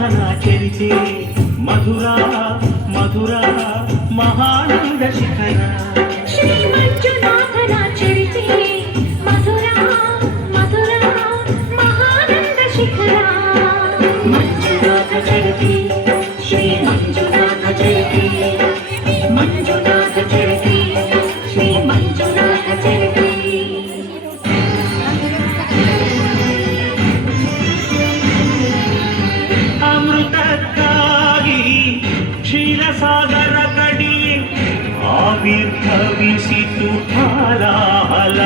ಮಂಜುನಾಥನ ಚರಿತೆ ಮಧುರ ಮಧುರ ಮಹಾನಂದ ಶಿಖರ. ಶ್ರೀ ಮಂಜುನಾಥನ ಚರಿತೆ ಮಧುರ ಮಧುರ ಮಹಾನಂದ ಶಿಖರ. ಮಂಜುನಾಥ ಚರಿತೆ ಶ್ರೀ ಮಂಜುನಾಥ ಚರಿತೆ ಮಂಜುನಾಥ ಚರಿತೆ ಶ್ರೀ ಮಂಜುನಾಥ ಚರಿತೆ. ಅಮೃತಕ್ಕಾಗಿ ಕ್ಷೀರಸಾಗರ ಕಡಿ ಆವಿರ್ಭವಿಸಿತು ಹಾಲಾಹಲ.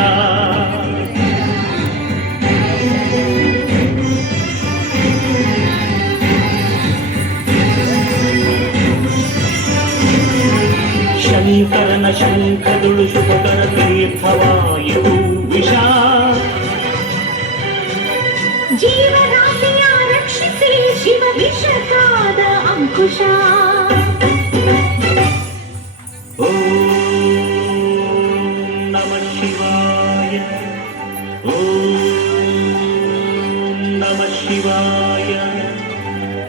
ಶಂಕರನ ಶಂಖದುಳು ಶುಭಕರ ತೀರ್ಥವಾಯು ವಿಷ. ಜೀವರಾಶಿಯ ರಕ್ಷಿಸಿ ಶಿವ ವಿಷಕಾದ ಅಂಕುಶ. ಓಂ ನಮಃ ಶಿವಾಯ ಓಂ ನಮಃ ಶಿವಾಯ.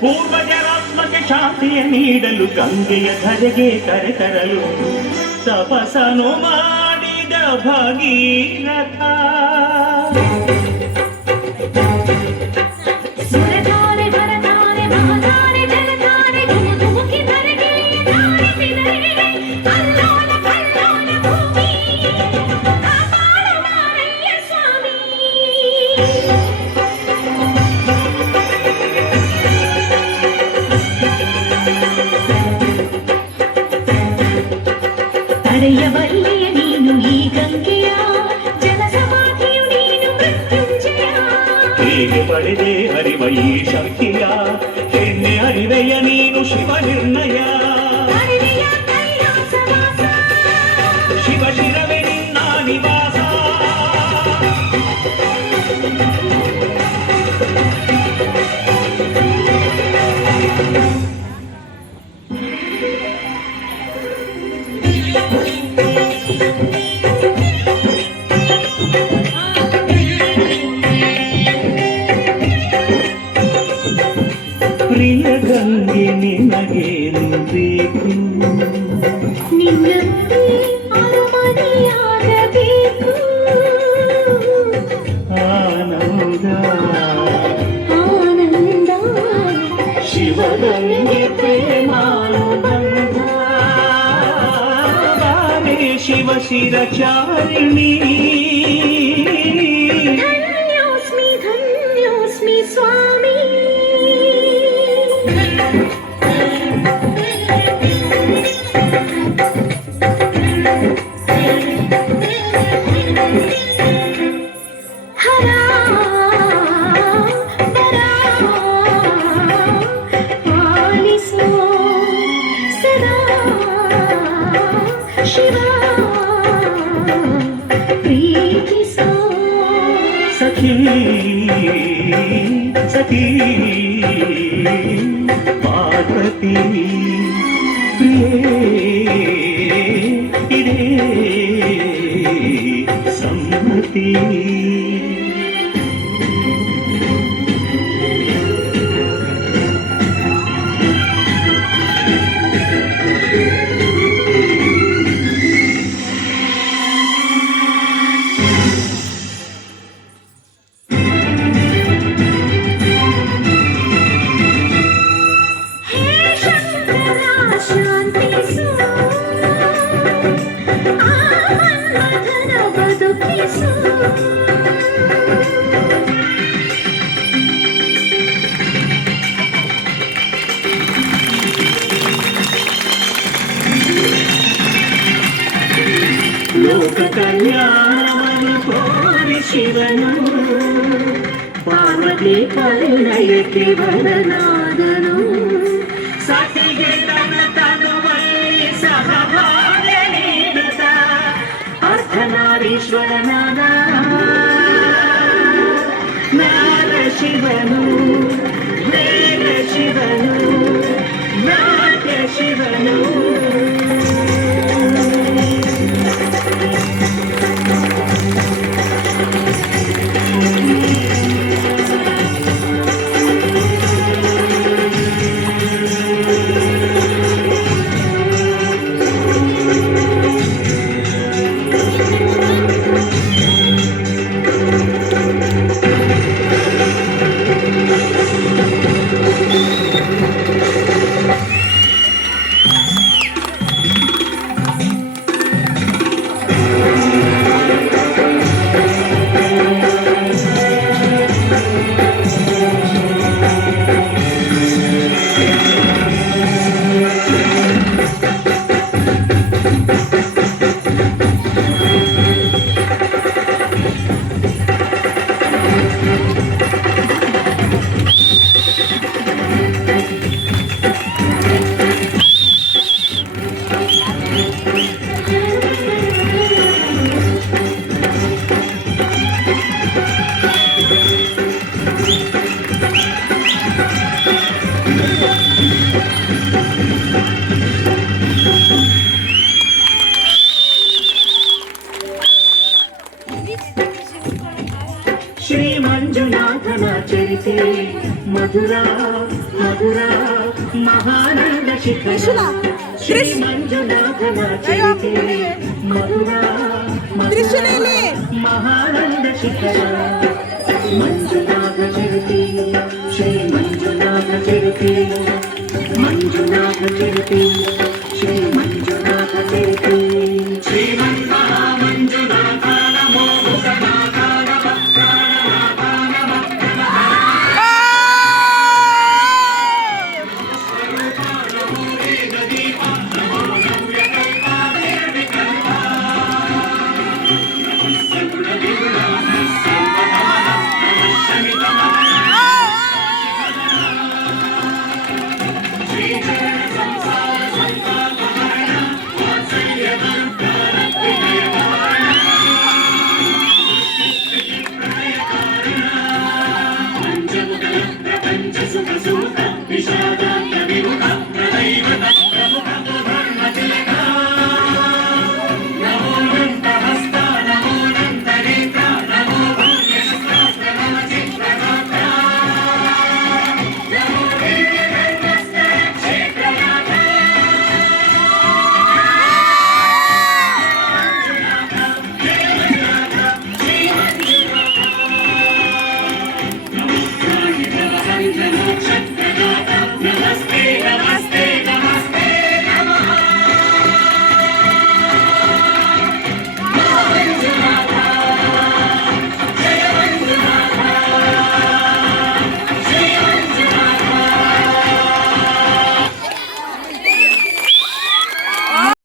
ಪೂರ್ವಜರಾತ್ಮಕ್ಕೆ ಶಾಂತಿಯ ನೀಡಲು ಗಂಗೆಯ ಧರೆಗೆ ಕರೆತರಲು ತಪಸನು ಮಾಡಿದ ಭಗೀರಥ. ಸುರಧಾರೆ ಭರಧಾರೆ ಮಹಧಾರೆ ಜಲಧಾರೆ ಧುಮುಧುಮುಕಿ ಧರೆಗಿಳಿಯ ಧಾರಿಸಿದರೆ ಅಲ್ಲೋಲ ಕಲ್ಲೋಲ ಭೂಮಿ ಕಾಪಾಡು ಮಾರಯ್ಯ ಸ್ವಾಮಿ. ತಡೆಯಬಲ್ಲೆಯ ನೀನು ಈ ಗಂಗೆಯ ಜಲಸಮಾಧಿಯು ನೀನು ಮೃತ್ಯುಂಜಯ. ಹೇಗೆ ಪಡೆದೆ ಹರಿವ ಈ ಶಕ್ತಿಯ ಎಣ್ಣೆ ಅರಿವೆಯ ನೀನು ಶಿವ ನಿರ್ಣಯ. ಅರಿವೆಯ ಕೈಲಾಸವಾಸ ಶಿವ ಶಿರವೇ ನಿನ್ನ ನಿವಾಸ. ಪ್ರಿಯ ಗಂಗೆ ನಿನಗೇನು ಬೇಕು? ನಿನ್ನಂತೆ ಅರಮನೆಯಾಗಬೇಕು. ಆನಂದ ಆನಂದ ಶಿವಗಂಗೆ ಪ್ರೇಮಾನುಬಂಧ. ಬಾರೆ ಶಿವ ಶಿರಚಾರಿಣಿ. ಧನ್ಯೋಸ್ಮಿ ಧನ್ಯೋಸ್ಮಿ ಸ್ವಾಮಿ. ಹರ ಬರ ಪಾಲಿಸೋ ಸದಾ ಶಿವ ಪ್ರೀತಿಸೋ. ಸಖಿ ಸಖಿ ಪಾರ್ವತಿ ಪ್ರಿಯೇ ಇದೇ ಸಮ್ಮತಿ. ಶಾಂತಿಸು ಆ ಮನ್ಮಥನ ಬದುಕಿಸು. ಲೋಕ ಕಲ್ಯಾಣವನ್ನು ಕೋರಿ ಶಿವನು ಪಾರ್ವತಿ ಪರಿಣಯಕ್ಕೆ ಬರನಾದನು. ಸತಿಗೆ ತನ್ನ ತನುವಲ್ಲಿ ಸಹಭಾಗ ನೀಡುತ್ತ ಅರ್ಧನಾರೀಶ್ವರನಾದ ನಾರ ಶಿವನು ವೇದ ಶಿವನು ನಾಟ್ಯ ಶಿವನು. ಮಧುರಾ ಮಧುರಾ ಮಹಾನಂದ ಶಿಖರ ಶ್ರೀ ಮಂಜುನಾಥನ ಚರಿತೆ ಮಧುರಾ ಮಧುರಾ ಮಹಾನಂದ ಶಿಖರ ಮಂಜುನಾಥ ಚರಿತೆ ಶ್ರೀ ಮಂಜುನಾಥ ಚರಿತೆ ಮಂಜುನಾಥ ಚರಿತೆ